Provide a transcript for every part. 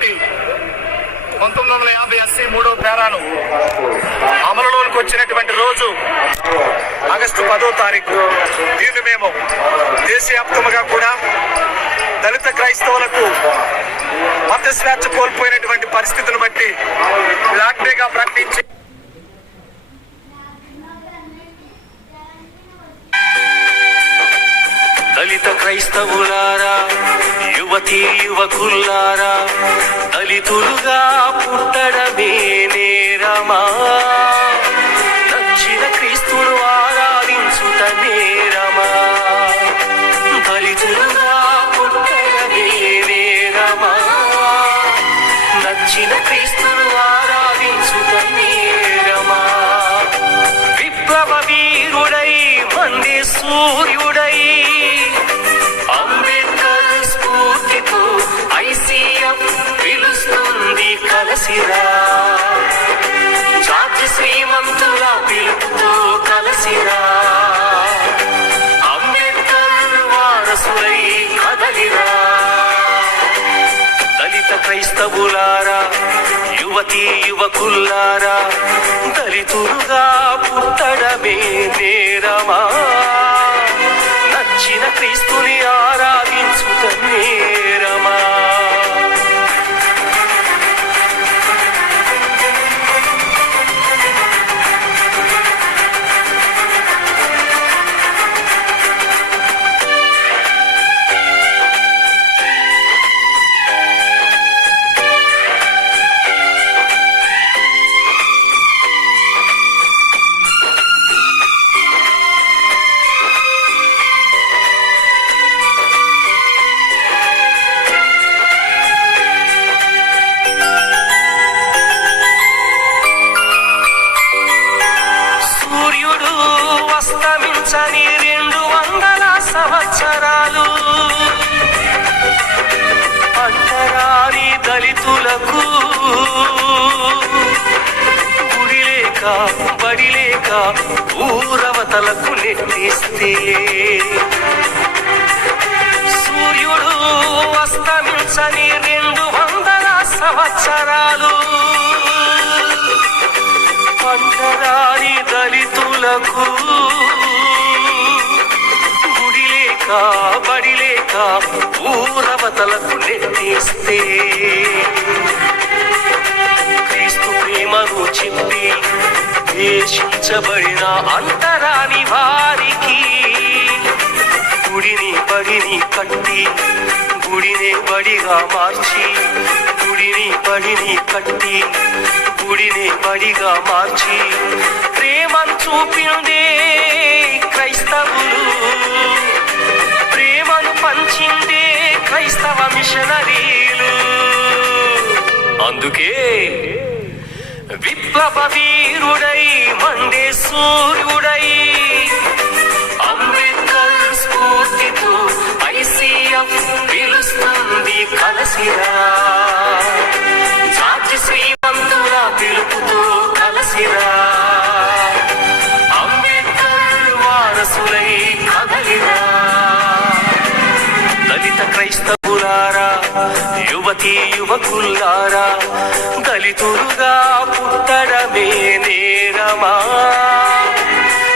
బట్టి 1950 SC 3వ పేరాను అమలులోకి వచ్చినటువంటి రోజు ఆగస్టు 10వ తారీఖు. దీన్ని మేము దేశవ్యాప్తంగా కూడా దళిత క్రైస్తవులకు మత స్వేచ్ఛ కోల్పోయినటువంటి పరిస్థితులను బట్టి బ్లాక్ డేగా ప్రకటించి దళిత క్రైస్తవులారా, యువతీ యువకులారా, దళితులుగా పుట్టడమే నేరమా? నచ్చిన క్రీస్తును ఆరాధించుట నేరమా? దళితులుగా పుట్టడమే నేరమా? నచ్చిన క్రీస్తును ఆరాధించుట నేరమా? విప్లవ వీరుడై మండే సూర్యుడై అంబేద్కర్ స్ఫూర్తితో ICF పిలుస్తుంది కలసిరా. జాతి శ్రీమంతుల పిలుపుతో కలసిరా. అంబేద్కర్ వారసులై కదలిరా. దళిత క్రైస్తవులారా, యువతీ యువకులారా, దళితులుగా పుట్టడమే నేరమా? నచ్చిన క్రీస్తుని ఆరాధించుట నేరమా? అస్తమించని 200 సంవత్సరాలు అంటరాని దళితులకు గుడి లేక బడి లేక ఊరవతలకు నెట్టిస్తే, సూర్యుడు అస్తమించని 200 సంవత్సరాలు అంటరాని దళితులకు గుడి లేక బడి లేక ఊరవతలకు నెట్టేస్తే, క్రీస్తు ప్రేమను చెప్పి ద్వేషించబడిన అంటరాని వారికి గుడిని బడిని కట్టి గుడిని బడిగా మార్చి, గుడిని బడిని కట్టి గుడిని బడిగా మార్చి ప్రేమను చూపిందే క్రైస్తవులు. ప్రేమను పంచిందే క్రైస్తవ మిషనరీలు. అందుకే విప్లవ వీరుడై మండే సూర్యుడై అంబేద్కర్ స్ఫూర్తితో ICF పిలుస్తుంది కలసిరా. జాతి శ్రీమంతుల పిలుపుతో కలసిరా. అంబేద్కర్ వారసులై కదలిరా. దళిత క్రైస్తవులారా, యువతీ యువకులారా, దళితులుగా పుట్టడమే నేరమా?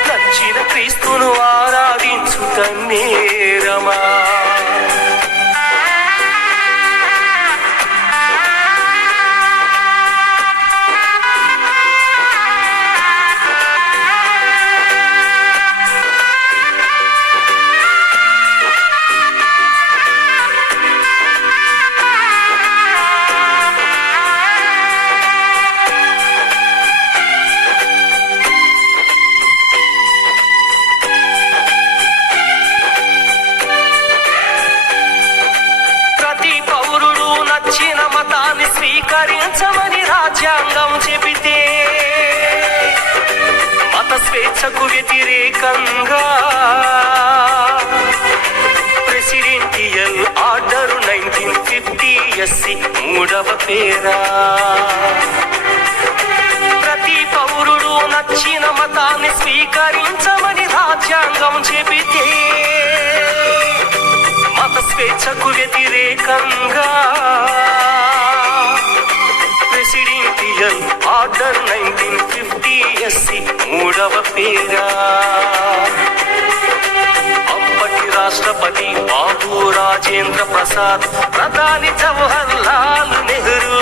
నచ్చిన క్రీస్తును ఆరాధించుట నేరమా? మతాన్ని స్వీకరించమని రాజ్యాంగం చెబితే, మత స్వేచ్ఛకు వ్యతిరేకంగా ప్రెసిడెంటియల్ ఆర్డర్ 1950 SC 3వ పేరా. ప్రతి పౌరుడు నచ్చిన మతాన్ని స్వీకరించమని రాజ్యాంగం చెబితే, మత స్వేచ్ఛకు వ్యతిరేకంగా ప్రసాద్, ప్రధాని జవహర్ లాల్ నెహ్రూ.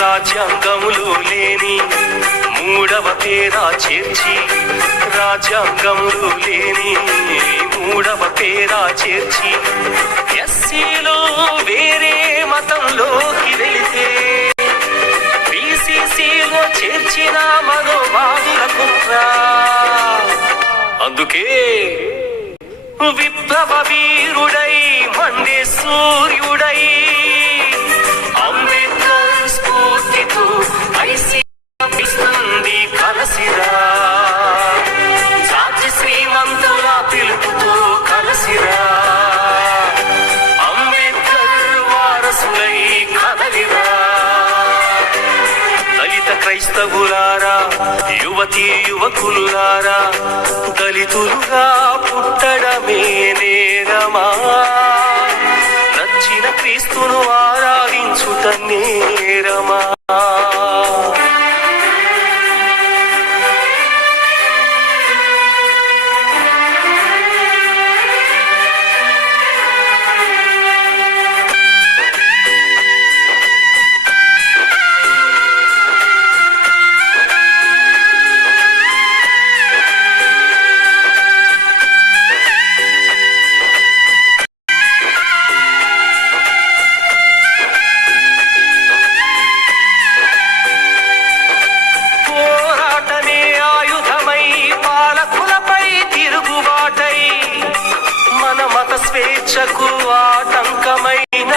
రాజ్యాంగములో లేని మూడవ పేరా చేర్చి, రాజ్యాంగములో లేని మూడవ పేరా చేర్చి, ఎస్సీలు వేరే మతంలోకి వెళితే బీసీసీలో చేర్చిన మనోవాదుల కుట్ర. అందుకే విప్లవ వీరుడై మండే సూర్యుడై అంబేద్కర్ స్ఫూర్తితో ఐసీస్తుంది కలసిరా, జాతి శ్రీమంతుల పిలుపుతో కలసిరా, అంబేద్కర్ వారసులై కదలిరా. దళిత క్రైస్తవులారా, యువతీ యువకులారా, దళితులుగా పుట్టడమే నేరమా, నచ్చిన క్రీస్తును ఆరాధించుట నేరమా. స్వేచ్ఛకు ఆటంకమైన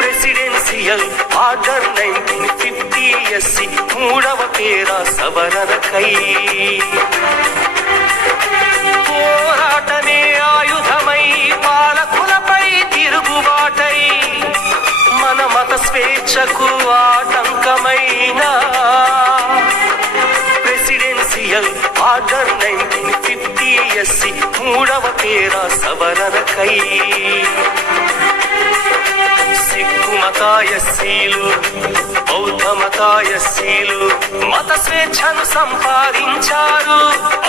ప్రెసిడెన్షియల్ ఆర్డర్ 1950 ఎస్సీ మూడవ పేరా సవరణకై పోరాటమే ఆయుధమై పాలకులపై తిరుగుబాటై మన మత స్వేచ్ఛకు ఆటంకమైన ప్రెసిడెన్షియల్ ఆర్డర్ 1950 ఎస్సీ మూడవ పేరా సవరణకై సిక్కు మత ఎస్సీలు, బౌద్ధ మత ఎస్సీలు మత స్వేచ్ఛను సంపాదించారు.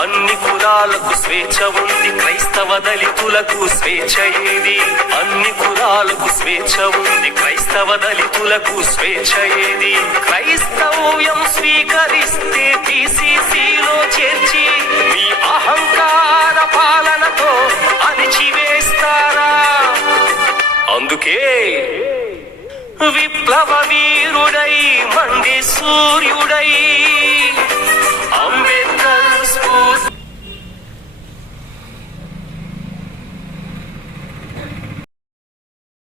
అన్ని కులాలకు స్వేచ్ఛ ఉంది, క్రైస్తవ దళితులకు స్వేచ్ఛ ఏది? అన్ని కులాలకు స్వేచ్ఛ ఉంది, క్రైస్తవ దళితులకు స్వేచ్ఛ ఏది? క్రైస్తవ్యం స్వీకరిస్తే బీసీసీలో చేర్చి మీ అహంకార పాలనతో అణిచివేస్తారా? అందుకే విప్లవ వీరుడై మండే సూర్యుడై